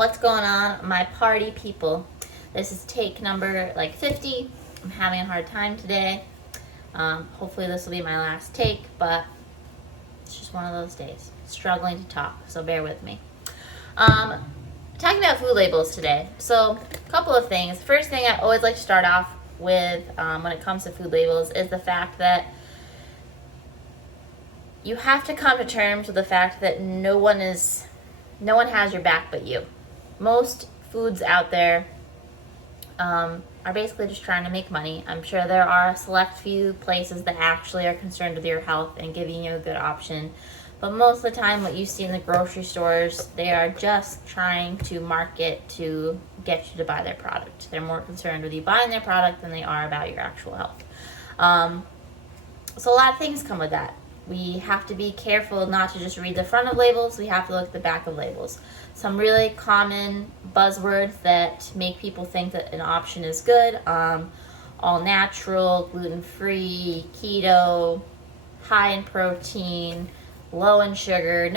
What's going on, my party people? This is take number 50. I'm having a hard time today. Hopefully this will be my last take, but it's just one of those days. Struggling to talk, so bear with me. Talking about food labels today. So, a couple of things. First thing I always like to start off with when it comes to food labels is the fact that you have to come to terms with the fact that no one has your back but you. Most foods out there are basically just trying to make money. I'm sure there are a select few places that actually are concerned with your health and giving you a good option. But most of the time what you see in the grocery stores, they are just trying to market to get you to buy their product. They're more concerned with you buying their product than they are about your actual health. So a lot of things come with that. We have to be careful not to just read the front of labels, we have to look at the back of labels. Some really common buzzwords that make people think that an option is good: all natural, gluten-free, keto, high in protein, low in sugar,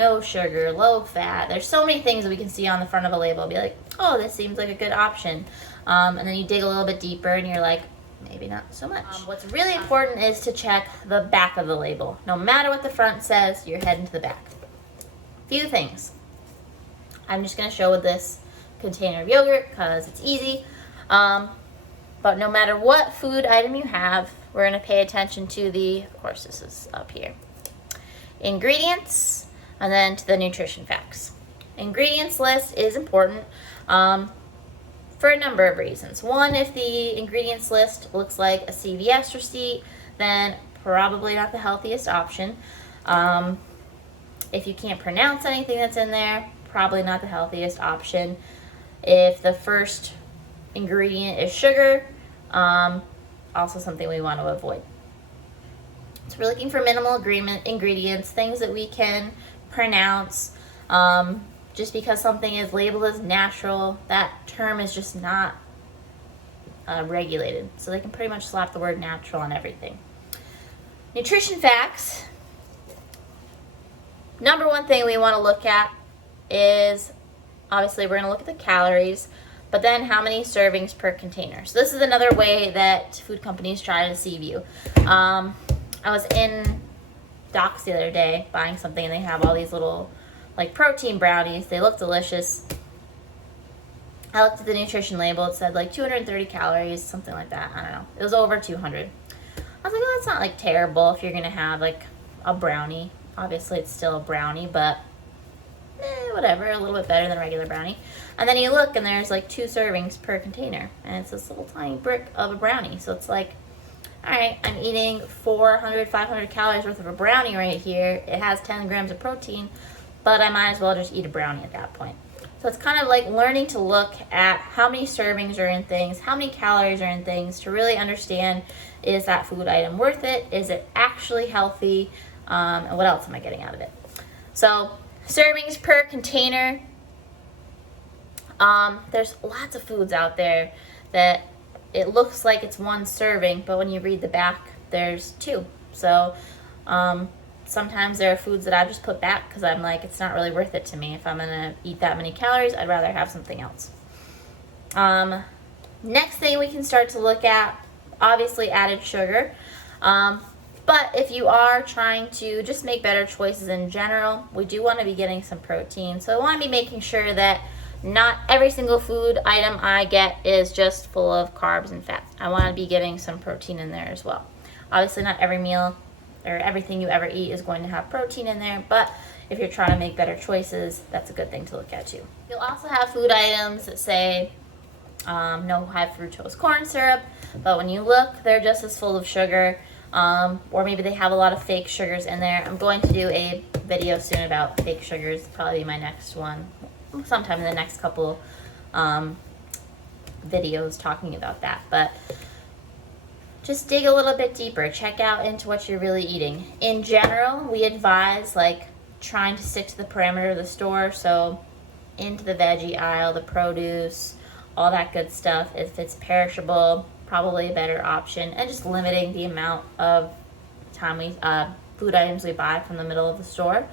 low fat. There's so many things that we can see on the front of a label and be like, oh, this seems like a good option. And then you dig a little bit deeper and you're like, maybe not so much. What's really important is to check the back of the label. No matter what the front says, you're heading to the back. Few things. I'm just going to show with this container of yogurt because it's easy. But no matter what food item you have, we're going to pay attention to of course this is up here, ingredients, and then to the nutrition facts. Ingredients list is important for a number of reasons. One, if the ingredients list looks like a CVS receipt, then probably not the healthiest option. If you can't pronounce anything that's in there, probably not the healthiest option. If the first ingredient is sugar, also something we want to avoid. So we're looking for minimal ingredients, things that we can pronounce. Just because something is labeled as natural, that term is just not regulated. So they can pretty much slap the word natural on everything. Nutrition facts. Number one thing we want to look at is, obviously we're going to look at the calories, but then how many servings per container. So this is another way that food companies try to deceive you. I was in Doc's the other day buying something and they have all these little protein brownies. They look delicious. I looked at the nutrition label. It said 230 calories, something like that. I don't know. It was over 200. I was like, well, that's not terrible if you're going to have a brownie. Obviously, it's still a brownie, but whatever. A little bit better than a regular brownie. And then you look and there's 2 servings per container. And it's this little tiny brick of a brownie. So it's all right, I'm eating 400, 500 calories worth of a brownie right here. It has 10 grams of protein, but I might as well just eat a brownie at that point. So it's kind of like learning to look at how many servings are in things, how many calories are in things, to really understand, is that food item worth it? Is it actually healthy? And what else am I getting out of it? So servings per container. There's lots of foods out there that it looks like it's 1 serving, but when you read the back, there's 2. So sometimes there are foods that I just put back because I'm it's not really worth it to me. If I'm going to eat that many calories, I'd rather have something else. Next thing we can start to look at, obviously added sugar. But if you are trying to just make better choices in general, we do want to be getting some protein. So I want to be making sure that not every single food item I get is just full of carbs and fat. I want to be getting some protein in there as well. Obviously not every meal or everything you ever eat is going to have protein in there, but if you're trying to make better choices, that's a good thing to look at too. You'll also have food items that say no high fructose corn syrup, but when you look, they're just as full of sugar, or maybe they have a lot of fake sugars in there. I'm going to do a video soon about fake sugars, probably my next one, sometime in the next couple videos talking about that. But just dig a little bit deeper. Check out into what you're really eating. In general, we advise trying to stick to the parameter of the store. So into the veggie aisle, the produce, all that good stuff. If it's perishable, probably a better option. And just limiting the amount of time food items we buy from the middle of the store.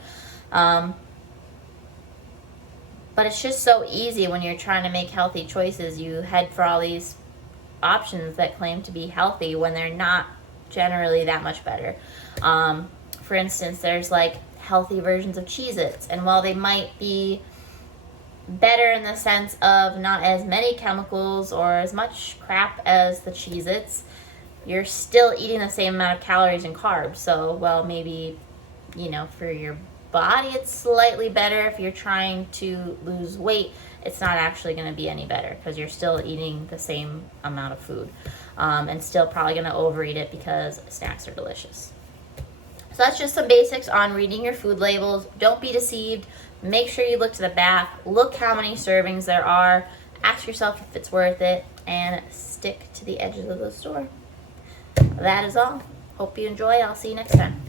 But it's just so easy when you're trying to make healthy choices. You head for all these options that claim to be healthy when they're not generally that much better. For instance, there's like healthy versions of Cheez-Its, and while they might be better in the sense of not as many chemicals or as much crap as the Cheez-Its, you're still eating the same amount of calories and carbs. So, well, maybe, for your body it's slightly better. If you're trying to lose weight, it's not actually going to be any better because you're still eating the same amount of food, and still probably going to overeat it because snacks are delicious. So that's just some basics on reading your food labels. Don't be deceived. Make sure you look to the back. Look how many servings there are. Ask yourself if it's worth it, and stick to the edges of the store. That is all. Hope you enjoy. I'll see you next time.